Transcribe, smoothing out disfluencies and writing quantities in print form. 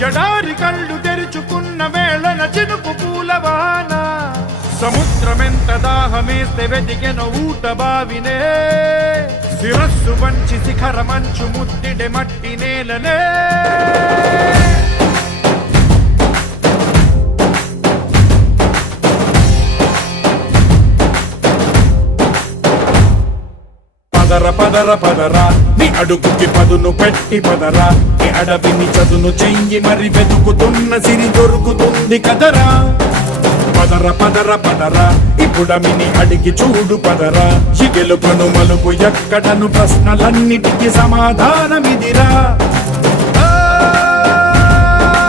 జడారి కళ్ళు తెరుచుకున్న వేళన చినుకు పూలవాన సముద్రమెంత దాహమేస్తే వెతికెన ఊట బావినే శిరస్సు వంచి శిఖర మంచు ముద్దిడె మట్టి నేలనే పదర పదర పదరా నీ అడుగుకి పదును పెట్టి పదరా నీ అడవిని చదును చెయ్యి మరి వెతుకుతున్న సిరి దొరుకుతుంది కదరా పదర పదర పదరా ఇప్పుడమిని అడిగి చూడు పదరా ఈ గెలుపను మలుపు ఎక్కడను ప్రశ్నలన్నిటికీ సమాధానమిదిరా